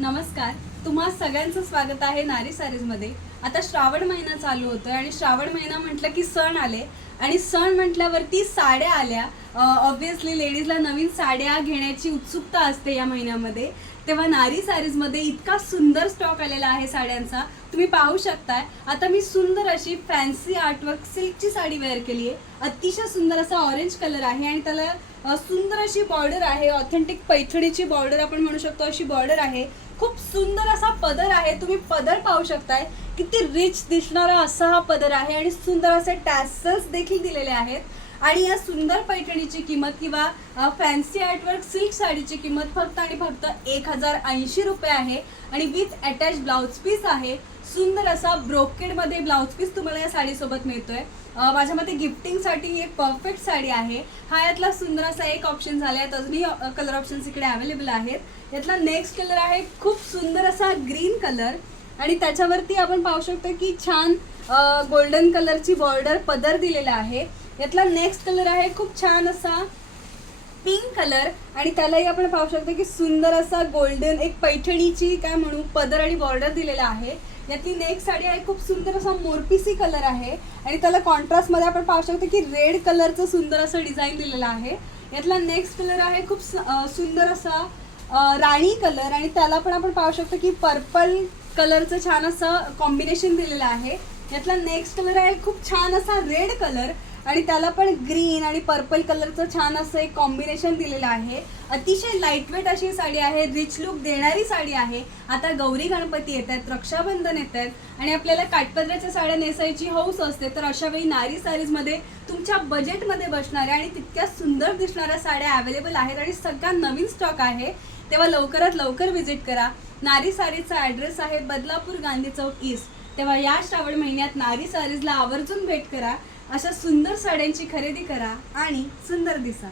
नमस्कार. तुम्हा सगळ्यांचं स्वागत आहे नारी सारीजमध्ये. आता श्रावण महिना चालू होतोय आणि श्रावण महिना म्हटलं की सण आले. आणि सण म्हटल्यावरती साड्या आल्या. ऑब्विसली लेडीजला नवीन साड्या घेण्याची उत्सुकता असते या महिन्यामध्ये. तेव्हा नारी सारीजमध्ये इतका सुंदर स्टॉक आलेला आहे साड्यांचा. तुम्ही पाहू शकताय. आता मी सुंदर अशी फॅन्सी आर्टवर्क सिल्कची साडी वेअर केली आहे अतिशय सुंदर असा ऑरेंज कलर आहे आणि त्याला सुंदर अशी बॉर्डर आहे. ऑथेंटिक पैठणीची बॉर्डर आपण म्हणू शकतो अशी बॉर्डर आहे. खूप सुंदर असा पदर आहे. तुम्ही पदर पाहू शकताय. किती रिच दिसणारा असा हा पदर आहे आणि सुंदर असे टॅसल्स देखील दिलेले आहेत. आणि या सुंदर पैठणीची किंमत किंवा फॅन्सी आर्टवर्क सिल्क साडीची किंमत फक्त आणि फक्त एक हजार ऐंशी रुपये आहे. आणि विथ अटॅच ब्लाऊज पीस आहे. सुंदर असा ब्रोकेडमध्ये ब्लाऊज पीस तुम्हाला या साडीसोबत मिळतोय. माझ्या मते गिफ्टिंगसाठी ही एक परफेक्ट साडी आहे. हा यातला सुंदर असा एक ऑप्शन झाला. आहे अजूनही कलर ऑप्शन्स इकडे अवेलेबल आहेत. यातला नेक्स्ट कलर आहे खूप सुंदर असा ग्रीन कलर आणि त्याच्यावरती आपण पाहू शकतो की छान गोल्डन कलरची बॉर्डर पदर दिलेला आहे. यातला नेक्स्ट कलर आहे खूप छान असा पिंक कलर आणि त्यालाही आपण पाहू शकतो की सुंदर असा गोल्डन एक पैठणीची काय म्हणू पदर आणि बॉर्डर दिलेला आहे. यातली नेक्स्ट साडी आहे खूप सुंदर असा मोरपिसी कलर आहे. आणि त्याला कॉन्ट्रास्टमध्ये आपण पाहू शकतो की रेड कलरचं सुंदर असं डिझाईन दिलेलं आहे. यातला नेक्स्ट कलर आहे खूप सुंदर असा राणी कलर आणि त्याला पण आपण पाहू शकतो की पर्पल कलरचं छान असं कॉम्बिनेशन दिलेलं आहे. यातला नेक्स्ट कलर आहे खूप छान असा रेड कलर आणि त्याला पण ग्रीन आणि पर्पल कलरचं छान असं एक कॉम्बिनेशन दिलेलं आहे. अतिशय लाईटवेट अशी साडी आहे रिच लुक देणारी साडी आहे. आता गौरी गणपती येत आहेत रक्षाबंधन येत आहेत आणि आपल्याला काठपदराच्या साड्या नेसायची हौस असते तर अशा वेळी नारी साडीजमध्ये तुमच्या बजेटमध्ये बसणाऱ्या आणि तितक्या सुंदर दिसणाऱ्या साड्या अवेलेबल आहेत आणि सगळा नवीन स्टॉक आहे. तेव्हा लवकरात लवकर व्हिजिट करा. नारी साडीचा ॲड्रेस आहे बदलापूर गांधी चौक ईस्ट तेव्हा या श्रावण महिन्यात नारी सारीजला आवर्जून भेट करा. अशा सुंदर साड्यांची खरेदी करा आणि सुंदर दिसा.